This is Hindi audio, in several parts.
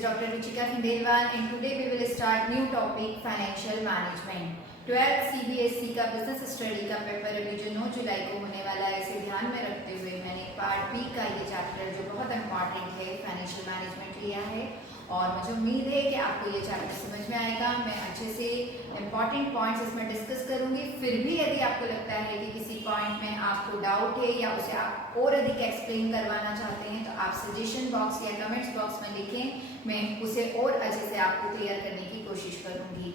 is Dr. Ruchika Khandelwal and today we will start new topic financial management. 12th CBSE का बिजनेस स्टडी का पेपर अभी जो 9 जुलाई को होने वाला है, इसे ध्यान में रखते हुए मैंने पार्ट बी का ये चैप्टर जो बहुत इंपॉर्टेंट है फाइनेंशियल मैनेजमेंट लिया है और मुझे उम्मीद है कि आपको ये चैप्टर समझ में आएगा। मैं अच्छे से इंपॉर्टेंट पॉइंट्स इसमें डिस्कस करूंगी। फिर भी यदि आपको लगता है कि किसी पॉइंट में आपको डाउट है या उसे आप और अधिक एक्सप्लेन करवाना चाहते हैं तो आप सजेशन बॉक्स या कमेंट्स बॉक्स में लिखें, मैं उसे और अच्छे से आपको क्लियर करने की कोशिश करूंगी।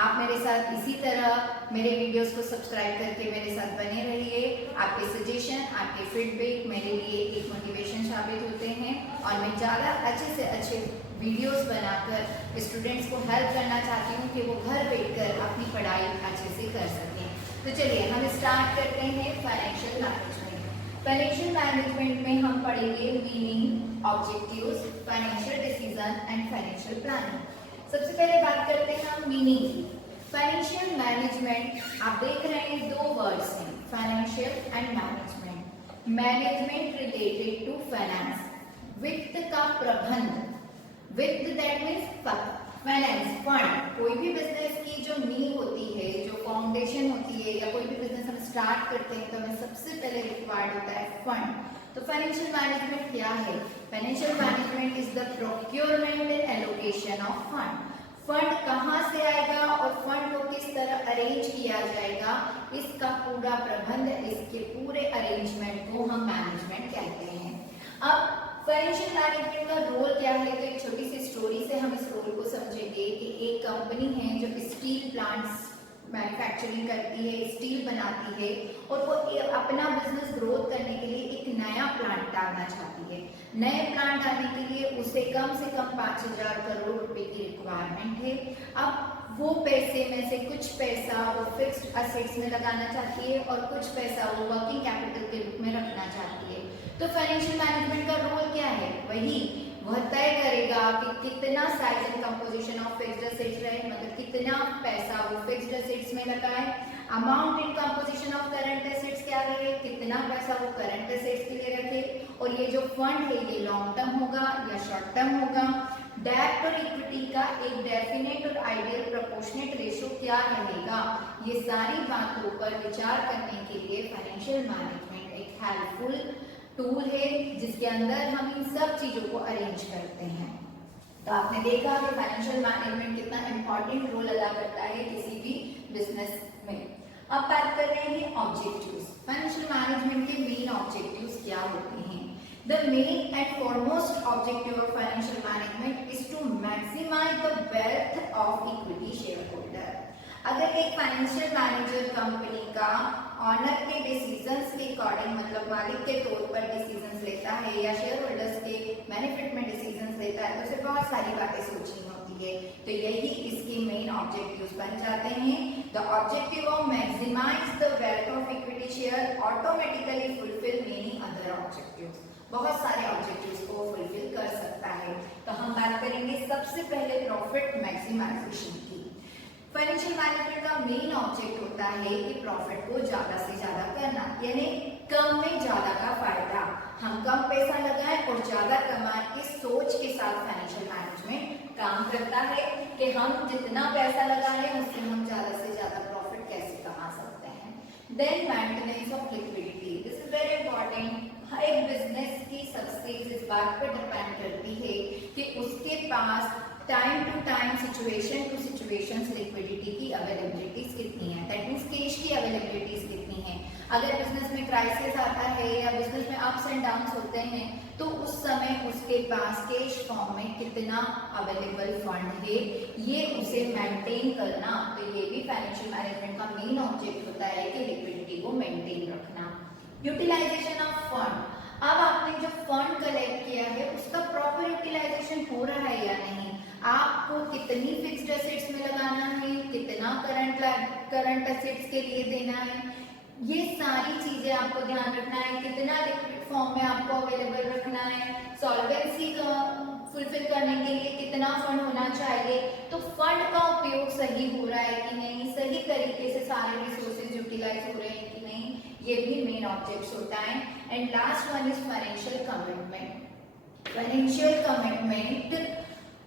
आप मेरे साथ इसी तरह मेरे वीडियोस को सब्सक्राइब करके मेरे साथ बने रहिए। आपके सजेशन, आपके फीडबैक मेरे लिए एक मोटिवेशन साबित होते हैं और मैं ज़्यादा अच्छे से अच्छे वीडियोस बनाकर स्टूडेंट्स को हेल्प करना चाहती हूँ कि वो घर बैठकर अपनी पढ़ाई अच्छे से कर सकें। तो चलिए हम स्टार्ट करते हैं फाइनेंशियल मैनेजमेंट। फाइनेंशियल मैनेजमेंट में हम पढ़ेंगे meaning, objectives, financial decision and financial planning. सबसे पहले बात करते हैं हम मीनिंग की। फाइनेंशियल मैनेजमेंट आप देख रहे हैं दो वर्ड्स हैं, financial and management. Management related to finance, वित्त का प्रबंध। वित्त दैट मीन्स फाइनेंस, फंड। कोई भी बिजनेस की जो नींव होती है, जो फाउंडेशन होती है या कोई भी बिजनेस हम स्टार्ट करते हैं तो हमें सबसे पहले रिक्वायर्ड होता है फंड। तो फाइनेंशियल मैनेजमेंट क्या है? Financial management is the procurement and allocation of fund. Fund कहाँ से आएगा और फंड को किस तरह अरेंज किया जाएगा, इसका पूरा प्रबंध, इसके पूरे अरेंजमेंट को हम मैनेजमेंट कहते हैं। अब फाइनेंशियल मैनेजमेंट का रोल क्या है, तो एक छोटी सी स्टोरी से हम इस रोल को समझेंगे कि एक कंपनी है जो स्टील प्लांट्स मैन्युफैक्चरिंग करती है, स्टील बनाती है और वो अपना बिजनेस ग्रोथ करने के लिए एक नया प्लांट डालना चाहती है। नए प्लांट डालने के लिए उसे कम से कम 5,000 करोड़ रुपए की रिक्वायरमेंट है। अब वो पैसे में से कुछ पैसा वो फिक्स्ड असेट्स में लगाना चाहती है और कुछ पैसा वो वर्किंग कैपिटल के रूप में रखना चाहती है। तो फाइनेंशियल मैनेजमेंट का रोल क्या है? वह तय करेगा कि कितना size and composition of fixed assets रहे, मतलब कितना पैसा वो फिक्स्ड एसेट्स में लगाए, amount in composition of current assets क्या रहे, कितना पैसा वो करंट एसेट्स के लिए रखे, और ये जो फंड है ये लॉन्ग टर्म होगा या शॉर्ट टर्म होगा। डेब्ट और इक्विटी का एक डेफिनेट और आइडियल प्रोपोर्शनेट रेशो क्या रहेगा, ये सारी बातों पर विचार करने के लिए फाइनेंशियल मैनेजमेंट एक हेल्पफुल टूल है जिसके अंदर हम इन सब चीजों को अरेंज करते हैं। तो आपने देखा कि फाइनेंशियल मैनेजमेंट कितना इंपॉर्टेंट रोल अदा करता है किसी भी बिजनेस में। अब बात कर रहे हैं ऑब्जेक्टिव्स। फाइनेंशियल मैनेजमेंट के मेन ऑब्जेक्टिव्स क्या होते हैं? The main and foremost objective of financial management is to maximise the wealth of equity share holder. अगर एक फाइनेंशियल मैनेजर कंपनी का ऑनर के डिसीजंस के अकॉर्डिंग, मतलब मालिक के तौर पर डिसीजंस लेता है या शेयर होल्डर्स के बेनिफिट में डिसीजंस लेता है तो उसे बहुत सारी बातें सोचनी होती है। तो यही इसके मेन ऑब्जेक्टिव्स बन जाते हैं। The objective of maximise the wealth of equity share automatically fulfil many other objectives. बहुत सारे ऑब्जेक्टिव्स को फुलफिल कर सकता है। तो हम बात करेंगे सबसे पहले प्रॉफिट मैक्सिमाइजेशन की। फाइनेंशियल मैनेजमेंट का मेन ऑब्जेक्ट होता है कि प्रॉफिट को ज्यादा से ज्यादा करना, यानी कम में ज्यादा का फायदा। हम कम पैसा लगाएं और ज्यादा कमाएं, इस सोच के साथ फाइनेंशियल मैनेजमेंट काम करता है कि हम जितना पैसा लगा रहे हैं उससे हम ज्यादा से ज्यादा प्रॉफिट कैसे कमा सकते हैं। Then maintenance of liquidity, this is very important. हर एक बिजनेस की सक्सेस इस बात पर डिपेंड करती है कि उसके पास time to time, situation to situation liquidity की अवेलेबिलिटीज कितनी है, दैट मीन्स कैश की अवेलेबिलिटीज कितनी है। अगर बिजनेस में क्राइसिस आता है या बिजनेस में अप्स एंड डाउन्स होते हैं तो उस समय उसके पास कैश फॉर्म में कितना अवेलेबल फंड है, ये उसे मेंटेन करना। तो ये भी फाइनेंशियल मैनेजमेंट का मेन ऑब्जेक्ट होता है कि लिक्विडिटी को मेंटेन रखना। यूटिलाइजेशन ऑफ फंड, अब आपने जो फंड कलेक्ट किया है उसका प्रॉपर यूटिलाइजेशन हो रहा है या नहीं, आपको कितनी फिक्स्ड एसेट्स में लगाना है, कितना करंट एसेट्स के लिए देना है, ये सारी चीजें आपको ध्यान रखना है। कितना लिक्विड फॉर्म में आपको अवेलेबल रखना है, सॉल्वेंसी फुलफिल करने के लिए कितना फंड होना चाहिए, तो फंड का उपयोग सही हो रहा है कि नहीं, सही तरीके से सारे रिसोर्सेज यूटिलाइज हो रहे हैं कि नहीं, ये भी मेन ऑब्जेक्ट्स होता है। And last one is financial commitment. Financial commitment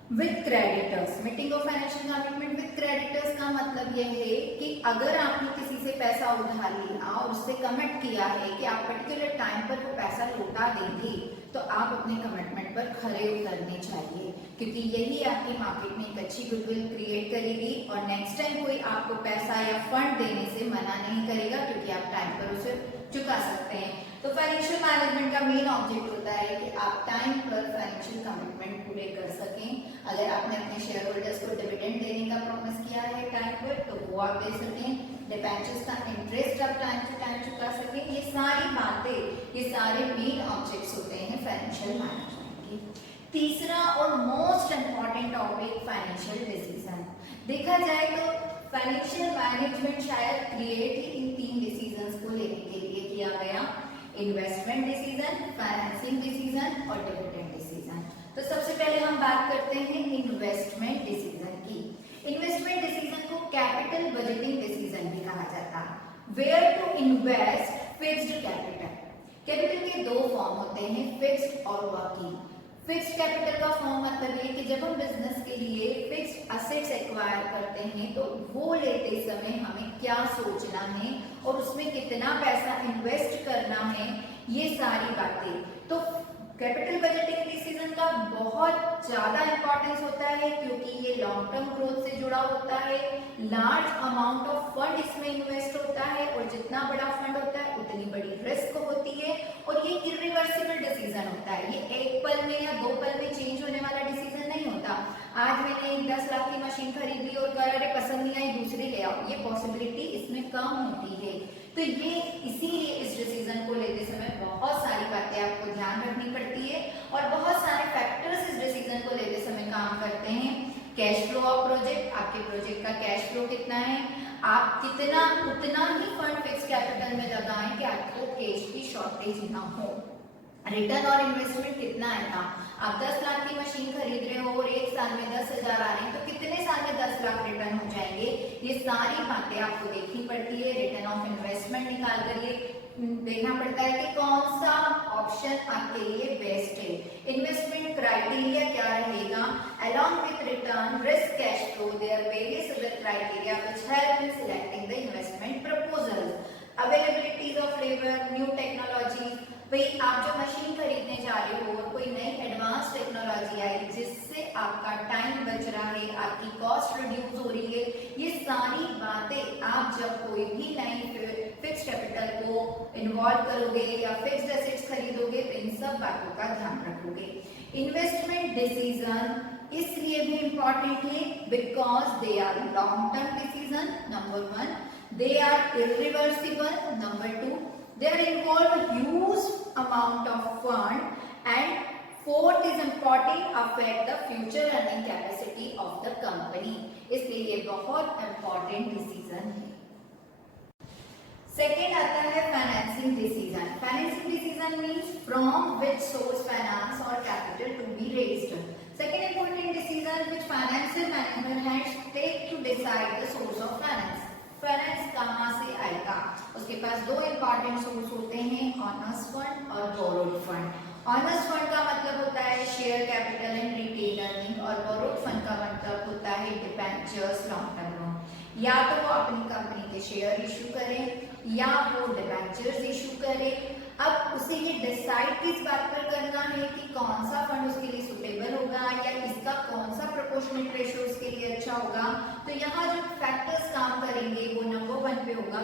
with creditors. Meeting of financial commitment with creditors का मतलब यह है कि अगर आपने किसी से पैसा उधार लिया और उससे कमिट किया है कि आप पर्टिकुलर टाइम पर वो पैसा लौटा देंगे, तो आप अपने कमिटमेंट पर खरे उतरने चाहिए, क्योंकि यही आपकी मार्केट में एक अच्छी गुडविल क्रिएट करेगी और नेक्स्ट टाइम कोई आपको पैसा या फंड देने से मना नहीं करेगा, क्योंकि आप टाइम पर उसे चुका सकते हैं। तो फाइनेंशियल मैनेजमेंट का मेन ऑब्जेक्ट होता है कि आप टाइम पर फाइनेंशियल कमिटमेंट पूरे कर सकें। अगर आपने अपने शेयर होल्डर्स को डिविडेंड देने का प्रॉमिस किया है टाइम पर, तो वो आप दे सकें। डिबेंचर्स का इंटरेस्ट आप टाइम टू टाइम चुका सकें। ये सारी बातें, ये सारे मेन ऑब्जेक्ट्स होते हैं फाइनेंशियल मैनेजमेंट के। तीसरा और most important topic financial decision. देखा जाए तो फाइनेंशियल मैनेजमेंट शायद क्रिएट ही इन 3 डिसीजंस को लेने के लिए किया गया: इन्वेस्टमेंट डिसीजन, फाइनेंसिंग डिसीजन और डिविडेंड डिसीजन। तो सबसे पहले हम बात करते हैं इन्वेस्टमेंट डिसीजन की। इन्वेस्टमेंट डिसीजन को कैपिटल बजटिंग डिसीजन भी कहा जाता है। Where to invest fixed capital. Capital के 2 फॉर्म होते हैं, फिक्स्ड और वर्किंग। फिक्स्ड कैपिटल का फॉर्म मतलब ये कि जब हम बिजनेस के लिए फिक्स्ड असेट्स एक्वायर करते हैं, तो वो लेते समय हमें क्या सोचना है और उसमें कितना पैसा इन्वेस्ट करना है, ये सारी बातें। तो कैपिटल बजटिंग डिसीजन का बहुत ज्यादा इंपॉर्टेंस होता है, क्योंकि ये लॉन्ग टर्म ग्रोथ से जुड़ा होता है। लार्ज अमाउंट ऑफ फंड इसमें इन्वेस्ट होता है और जितना बड़ा फंड होता है उतनी बड़ी रिस्क होती है और ये इरिवर्सिबल डिसीजन होता है। ये एक पल में या 2 पल में चेंज होने वाला डिसीजन नहीं होता। आज मैंने 10 लाख की मशीन खरीद ली और कहा अरे पसंद नहीं आई दूसरी ले आओ, ये पॉसिबिलिटी इसमें कम होती है। तो ये इसीलिए इस डिसीजन को लेते समय बहुत सारी बातें आपको ध्यान रखनी पड़ती है और बहुत सारे फैक्टर्स इस डिसीजन को लेते समय काम करते हैं। कैश फ्लो ऑफ प्रोजेक्ट, आपके प्रोजेक्ट का कैश फ्लो कितना है, आप कितना उतना ही फंड फिक्स कैपिटल में लगाएं कि आपको कैश की शॉर्टेज ना हो। रिटर्न और इन्वेस्टमेंट कितना आएगा, आप 10 लाख की मशीन खरीद रहे हो और 1 साल में 10,000 आ रहे हैं, तो कितने साल में 10 लाख रिटर्न हो जाएंगे, ये सारी बातें आपको देखनी पड़ती है। रिटर्न ऑफ इन्वेस्टमेंट निकाल कर ये देखना पड़ता है कि कौन सा ऑप्शन आपके लिए बेस्ट है। इन्वेस्टमेंट क्राइटेरिया क्या रहेगा, along with return, risk, cash flow, there various other criteria which help in selecting the investment proposals. Availability of labour, new technology, भाई आप जो मशीन खरीदने जा रहे हो और कोई नई एडवांस टेक्नोलॉजी आई जिससे आपका टाइम बच रहा है, आपकी कॉस्ट रिड्यूस हो रही है, ये सारी बातें आप जब कोई भी नई फिक्स कैपिटल को इन्वॉल्व करोगे या फिक्स्ड एसेट्स खरीदोगे तो इन सब बातों का ध्यान रखोगे। इन्वेस्टमेंट डिसीजन इसलिए भी इंपॉर्टेंट है because they are long term decision, number 1, they are irreversible, number 2, they are involve huge amount of fund, and fourth is important, affect the future earning capacity of the company। इसलिए ये बहुत important decision है। सेकेंड आता है financing decision. Financing decision means from which source finance और capital to be raised. Second important decision which financial manager has take to decide the source of finance. Finance कहाँ से आएगा, उसके पास 2 इंपॉर्टेंट सोर्स होते हैं, ऑनर्स फंड और बोरोड फंड। ऑनर्स फंड का मतलब होता है share capital and retained earning और बोरोड फंड का मतलब होता है डिबेंचर्स, लॉन्ग टर्म लोन। या तो वो अपनी कंपनी के शेयर इशू करें या वो डिबेंचर्स इशू करें। अब उसे ये डिसाइड किस बात पर करना है कि कौन सा फंड उसके लिए सुटेबल होगा या इसका कौन सा प्रोपोर्शनेट रेशियो उसके लिए अच्छा होगा। तो यहाँ जो फैक्टर्स काम करेंगे वो नंबर 1 पे होगा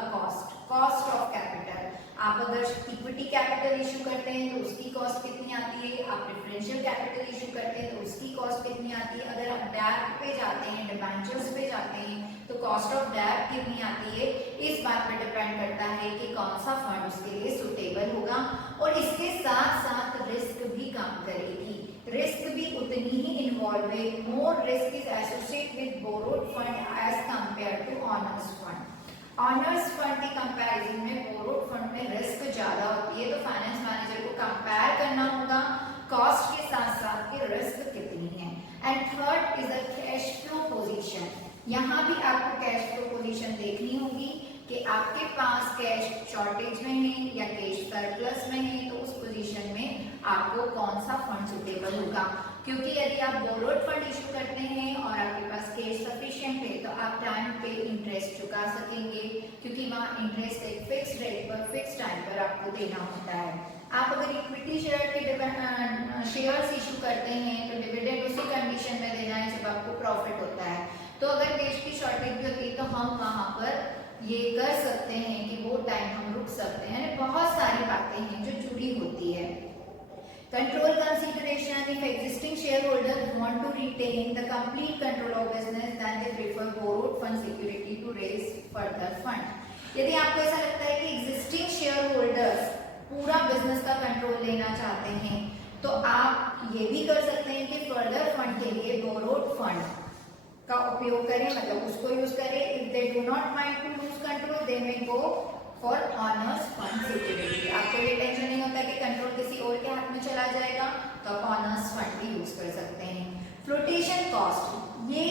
कॉस्ट ऑफ कैपिटल। आप अगर इक्विटी कैपिटल इशू करते हैं तो उसकी कॉस्ट कितनी आती है, आप डिफरेंशियल कैपिटल इशू करते हैं तो उसकी कॉस्ट कितनी आती है, अगर आप डेब्ट पे जाते हैं, डिबेंचर्स पे जाते हैं तो कॉस्ट ऑफ डेब्ट कितनी आती है। इस बात पर डिपेंड करता है कि कौन सा फंड उसके लिए सुटेबल होगा और इसके साथ साथ रिस्क भी काम करेगी। रिस्क भी उतनी ही इन्वॉल्व है, more risk is associated with borrowed fund as compare to owners fund. Owners fund के कंपैरिजन में बोरोड फंड में रिस्क ज्यादा होती है, तो फाइनेंस मैनेजर को कंपेयर करना होगा कॉस्ट के साथ साथ कि रिस्क कितनी है। And third is a cash flow position. यहाँ भी आपको कैश फ्लो पोजीशन देखनी होगी कि आपके पास कैश शॉर्टेज में है या कैश सरप्लस में है, तो उस पोजीशन में आपको कौन सा फंड सुटेबल होगा। क्योंकि यदि आप बोरोड फंड इशू करते हैं और आपके पास कैश सफिशिएंट है तो आप टाइम पे इंटरेस्ट चुका सकेंगे, क्योंकि वहाँ इंटरेस्ट एक फिक्स रेट पर फिक्स टाइम पर आपको देना होता है। आप अगर इक्विटी शेयर के शेयर्स इशू करते हैं तो डिविडेंड उसी कंडीशन में देना है जब आपको प्रॉफिट होता है। तो अगर कैश की शॉर्टेज भी होती है तो हम वहाँ पर ये कर सकते हैं कि वो टाइम हम रुक सकते हैं। बहुत सारी बातें हैं जो जुड़ी होती है। Control consideration: if existing shareholders want to retain the complete control of business, then they prefer borrowed fund security to raise further fund. यदि आपको ऐसा लगता है कि existing shareholders पूरा बिजनेस का कंट्रोल लेना चाहते हैं तो आप ये भी कर सकते हैं कि फर्दर फंड के लिए बोरोड फंड का उपयोग करें, मतलब उसको यूज करें। If they do not mind to lose control they may go for owners fund security. आपको ये टेंशन नहीं होता कि कंट्रोल किसी और के हाथ में चला जाएगा, तो आप ऑनर्स फंड भी यूज कर सकते हैं। फ्लोटेशन कॉस्ट, ये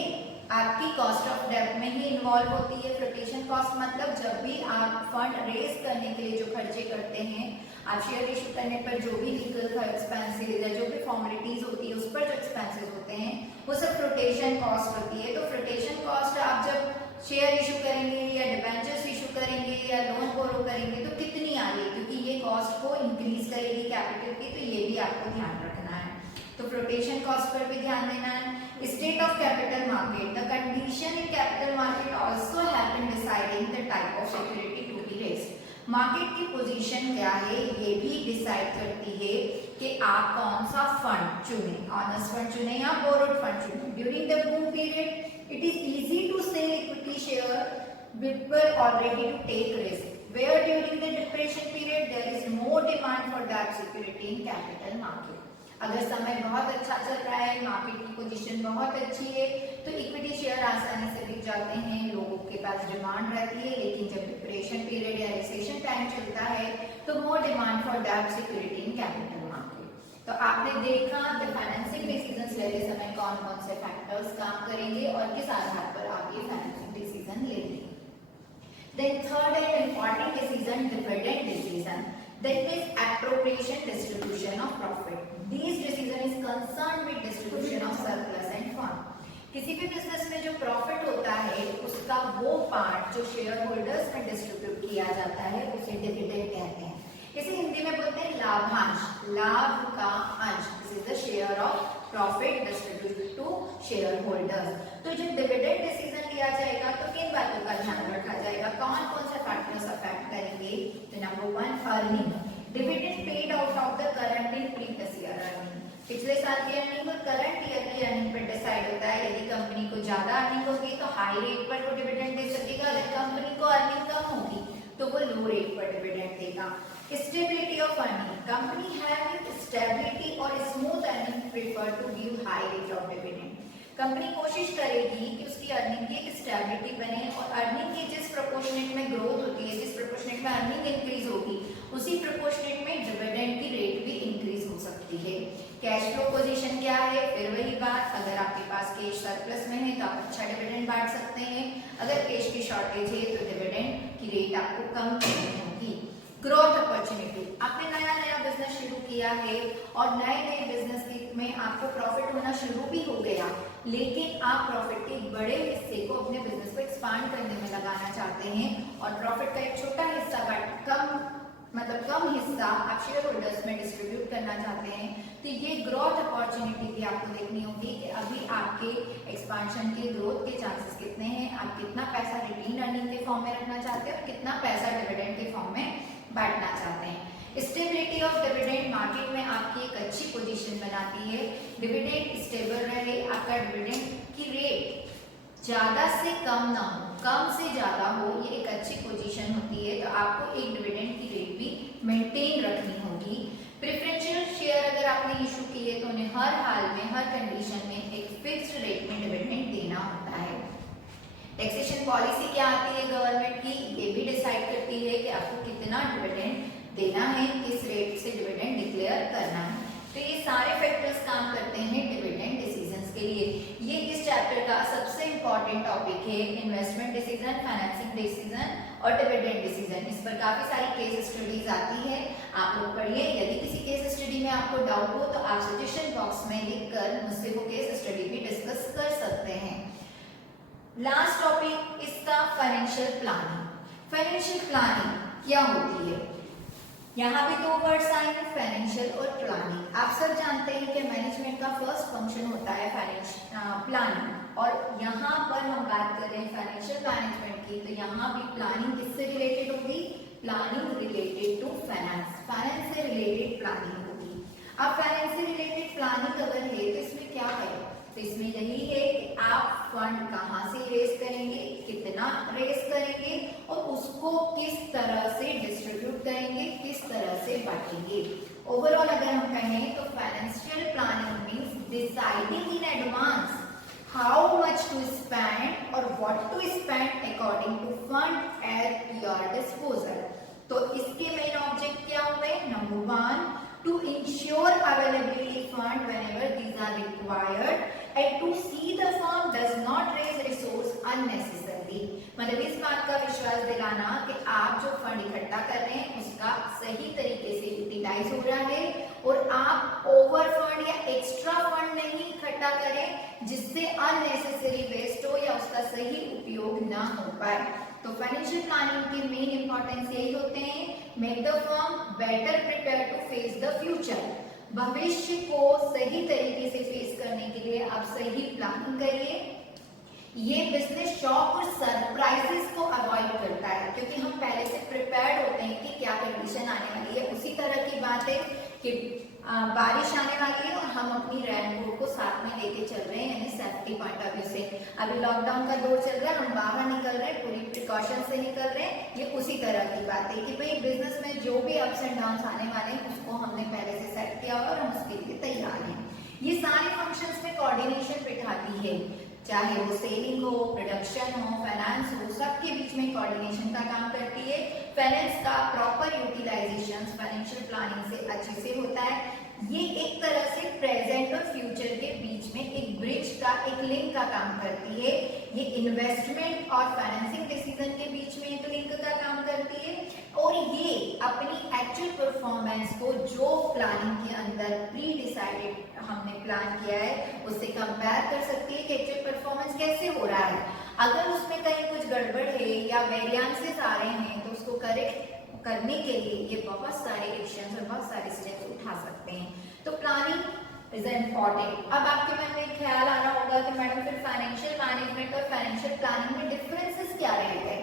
आपकी कॉस्ट ऑफ डेब्ट में ही इन्वॉल्व होती है। फ्लोटेशन कॉस्ट मतलब जब भी आप फंड रेज करने के लिए जो खर्चे करते हैं, आप शेयर इशू करने पर जो भी लीगल एक्सपेंसेस या जो भी फॉर्मेलिटीज होती है उस पर जो एक्सपेंसेस होते हैं वो सब फ्लोटेशन कॉस्ट होती है। तो फ्लोटेशन कॉस्ट आप जब शेयर इशू करेंगे या डिबेंचर्स इशू करेंगे या लोन बोरो करेंगे तो कितनी आ रही है, क्योंकि ये कॉस्ट को इंक्रीज करेगी कैपिटल की, तो ये भी आपको ध्यान रखना है। तो फ्लोटेशन कॉस्ट पर भी ध्यान देना है। State of capital market, the condition in capital market also help in deciding the type of security to be raised. Market की पोजीशन क्या है ये भी डिसाइड करती है कि आप कौन सा फंड चुने, ऑनर्स फंड चुने या बोरोड फंड चुने। During the boom period it is easy to sell equity share, people are ready to take risk, where during the depression period there is more demand for that security in capital market. अगर समय बहुत अच्छा चल रहा है, मार्केट की पोजीशन बहुत अच्छी है तो इक्विटी शेयर आसानी से बिक जाते हैं, लोगों के पास डिमांड रहती है। लेकिन जब डिप्रेशन पीरियड या रिसेशन टाइम चलता है तो more demand for that security in capital market. तो आपने देखा कि फाइनेंसिंग डिसीजंस लेते समय कौन कौन से फैक्टर्स काम करेंगे और किस आधार पर आप ये फाइनेंसिंग डिसीजन लेंगे। Then third and important decision, dividend decision. That is appropriation, distribution of profit. These decision is concerned with distribution of surplus and fund. किसी भी बिजनेस में जो प्रॉफिट होता है उसका वो पार्ट जो शेयर होल्डर्स में डिस्ट्रीब्यूट किया जाता है उसे डिविडेंड कहते हैं। इसे हिंदी में बोलते हैं लाभांश, लाभ का अंश। This is the share of profit distributed to share holders. तो जब डिविडेंड डिसीजन लिया जाएगा तो किन बातों का ध्यान रखा जाएगा, कौन कौन से फैक्टर्स अफेक्ट करेंगे। तो number 1, earning. Dividend paid out of the current in previous year earning. पिछले साल की अर्निंग और करंट ईयर की अर्निंग पर डिसाइड होता है। यदि कंपनी को ज्यादा अर्निंग होगी तो हाई रेट पर वो डिविडेंड दे सकेगा, अगर कंपनी को अर्निंग कम होगी तो वो लो रेट पर डिविडेंड देगा। Stability of earning, company having stability और smooth earning prefer to give high rate of dividend. Company कोशिश करेगी कि उसकी अर्निंग की एक स्टेबिलिटी बने और अर्निंग की जिस प्रोपोर्शनेट में ग्रोथ होती है, जिस प्रोपोर्शनेट में अर्निंग इंक्रीज होगी उसी प्रोपोर्शनेट में डिविडेंड की रेट भी इंक्रीज हो सकती है। कैश फ्लो पोजीशन क्या है, फिर वही बात, अगर आपके पास कैश सरप्लस में है तो आप अच्छा डिविडेंड बांट सकते हैं, अगर कैश की शॉर्टेज है तो डिविडेंड की रेट आपको कम करनी होगी। ग्रोथ अपॉर्चुनिटी, आपने नया नया बिजनेस शुरू किया है और नए नए बिजनेस में आपको प्रॉफिट होना शुरू भी हो गया, लेकिन आप प्रॉफिट के बड़े हिस्से को अपने बिजनेस को एक्सपांड करने में लगाना चाहते हैं और प्रॉफिट का एक छोटा हिस्सा कम हिस्सा आप शेयर होल्डर्स में डिस्ट्रीब्यूट करना चाहते हैं। तो ये ग्रोथ अपॉर्चुनिटी भी आपको देखनी होगी कि अभी आपके एक्सपांशन के ग्रोथ के चांसेस कितने हैं, आप कितना पैसा रिटेन अर्निंग के फॉर्म में रखना चाहते हैं और कितना पैसा डिविडेंड के फॉर्म में बांटना चाहते हैं। स्टेबिलिटी ऑफ डिविडेंड मार्केट में आपकी एक अच्छी पोजीशन बनाती है। डिविडेंड स्टेबल रहे, आपका डिविडेंड की रेट ज्यादा से कम ना हो, कम से ज्यादा हो, ये एक अच्छी पोजीशन होती है। तो आपको एक डिविडेंड की रेट भी मेंटेन रखनी होगी। प्रेफरेंशियल शेयर अगर आपने इशू किए तो उन्हें हर हाल में, हर कंडीशन में एक फिक्स्ड रेट में डिविडेंड देना होता है। टैक्सेशन पॉलिसी क्या आती है गवर्नमेंट की, ये भी डिसाइड करती है कि आपको कितना डिविडेंड देना है, किस रेट से डिविडेंड डिक्लेयर करना है। तो ये सारे फैक्टर्स काम करते हैं डिविडेंड डिसीजंस के लिए। ये इस चैप्टर का सबसे इंपॉर्टेंट टॉपिक है, इन्वेस्टमेंट डिसीजन, फाइनेंसिंग डिसीजन और डिविडेंड डिसीजन। इस पर काफी सारी केस केस स्टडीज आती है, आप लोग पढ़िए। यदि किसी केस स्टडी में आपको डाउट हो तो आप सजेशन बॉक्स में लिखकर मुझसे वो केस स्टडी भी डिस्कस कर सकते हैं। लास्ट टॉपिक इसका फाइनेंशियल प्लानिंग। फाइनेंशियल प्लानिंग क्या होती है? यहाँ पे दो वर्ड्स आएंगे, फाइनेंशियल और प्लानिंग। आप सब जानते हैं कि मैनेजमेंट का फर्स्ट फंक्शन होता है प्लानिंग, और यहाँ पर हम बात कर रहे हैं फाइनेंशियल मैनेजमेंट की, तो यहाँ भी प्लानिंग किससे रिलेटेड होगी? Planning related to finance, finance से रिलेटेड प्लानिंग होगी। अब फाइनेंस से रिलेटेड प्लानिंग अगर है तो इसमें क्या है? तो इसमें यही है कि आप फंड कहाँ से रेज करेंगे, कितना रेज करेंगे और उसको किस तरह से डिस्ट्रीब्यूट करेंगे, किस तरह से बांटेंगे। ओवरऑल अगर हम कहें तो financial planning means deciding in advance how much to spend और what to spend according to fund at your disposal. तो इसके मेन ऑब्जेक्ट क्या हुए? Number 1, to ensure availability fund whenever these are required and to see the firm does not raise resource unnecessarily। मतलब इस बात का विश्वास दिलाना कि आप जो फंड इकट्ठा कर रहे हैं उसका सही तरीके से यूटिलाइज हो रहा है और आप ओवर फंड या एक्स्ट्रा फंड नहीं इकट्ठा करें जिससे अननेसेसरी वेस्ट हो या उसका सही उपयोग ना हो पाए। तो फाइनेंशियल प्लानिंग के मेन इंपॉर्टेंस यही होते हैं, make the firm better prepare to face the future. भविष्य को सही तरीके से फेस करने के लिए आप सही प्लानिंग करिए। ये बिजनेस शॉक और सरप्राइजेस को अवॉइड करता है क्योंकि हम पहले से प्रिपेयर्ड होते हैं कि क्या कंडीशन आने वाली है। उसी तरह की बात है कि बारिश आने वाली है और हम अपनी रेनकोट को साथ में लेके चल रहे हैं, यानी सेफ्टी पॉइंट ऑफ व्यू से। अभी लॉकडाउन का दौर चल रहा है, हम बाहर निकल रहे हैं, पूरी प्रिकॉशन से निकल रहे हैं। ये उसी तरह की बात है कि भाई बिजनेस में जो भी अप्स एंड डाउन्स आने वाले हैं उसको हमने पहले से सेट किया हुआ और हम उसके लिए तैयार हैं। ये सारे फंक्शंस में कोऑर्डिनेशन बिठाती है, चाहे वो सेलिंग हो, प्रोडक्शन हो, फाइनेंस हो, सबके बीच में कोऑर्डिनेशन का काम करती है। फाइनेंस का प्रॉपर यूटिलाइजेशन फाइनेंशियल प्लानिंग से अच्छे से होता है। ये एक तरह से प्रेजेंट और फ्यूचर के बीच में एक ब्रिज का, एक लिंक का काम करती है। ये इन्वेस्टमेंट और फाइनेंसिंग डिसीजन के बीच में एक लिंक का काम करती है और ये अपनी एक्चुअल परफॉर्मेंस को जो प्लानिंग के अंदर प्री डिसाइडेड हमने प्लान किया है उससे कंपेयर कर सकती है कि एक्चुअल परफॉर्मेंस कैसे हो रहा है। अगर उसमें कहीं कुछ गड़बड़ है या वेरिएंसेस आ रहे हैं तो उसको करेक्ट करने के लिए ये बहुत सारे एक्शंस और बहुत सारे स्टेप्स उठा सकते हैं। तो प्लानिंग इज इम्पॉर्टेंट। अब आपके मन में ख्याल आ रहा होगा कि मैडम फिर फाइनेंशियल मैनेजमेंट और फाइनेंशियल प्लानिंग में डिफरेंसेस क्या रहेंगे?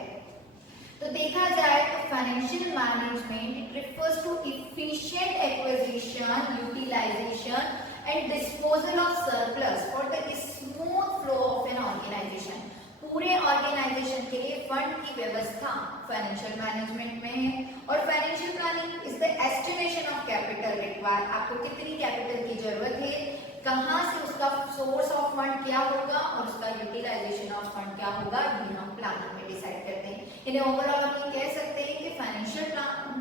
तो देखा जाए तो financial management it refers to efficient acquisition, utilisation and disposal of surplus for the smooth flow of an organisation. पूरे ऑर्गेनाइजेशन के लिए फंड की व्यवस्था फाइनेंशियल मैनेजमेंट में है और financial planning is the estimation of capital required. आपको कितनी कैपिटल की जरूरत है, कहां से उसका सोर्स ऑफ फंड क्या होगा और उसका यूटिलाइजेशन ऑफ फंड क्या होगा, ये हम प्लानिंग में डिसाइड करते हैं। इन्हें ओवरऑल हम ये कह सकते हैं कि financial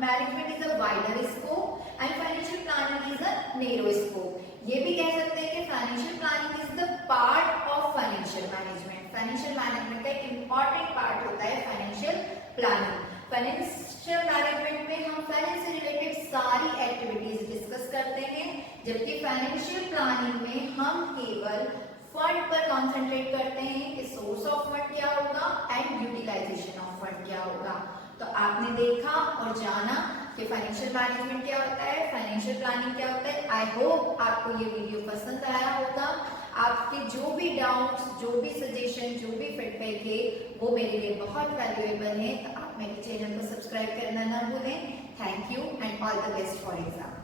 management is a wider scope and financial planning is a narrow scope. ये भी कह सकते हैं कि financial planning is the part of financial management. Financial management का एक इंपॉर्टेंट पार्ट होता है फाइनेंशियल प्लानिंग। फाइनेंशियल मैनेजमेंट में हम फाइनेंस से रिलेटेड सारी एक्टिविटीज डिस्कस करते हैं, जबकि फाइनेंशियल प्लानिंग में हम केवल फंड पर कॉन्सेंट्रेट करते हैं कि सोर्स ऑफ फंड क्या होगा एंड यूटिलाइजेशन ऑफ फंड क्या होगा। तो आपने देखा और जाना कि फाइनेंशियल मैनेजमेंट क्या होता है, फाइनेंशियल प्लानिंग क्या होता है। आई होप आपको ये वीडियो पसंद आया होगा। आपके जो भी डाउट्स, जो भी सजेशन, जो भी फीडबैक है वो मेरे लिए बहुत वैल्यूएबल है। तो आप मेरे चैनल को सब्सक्राइब करना ना भूलें। Thank you and all the best for exam.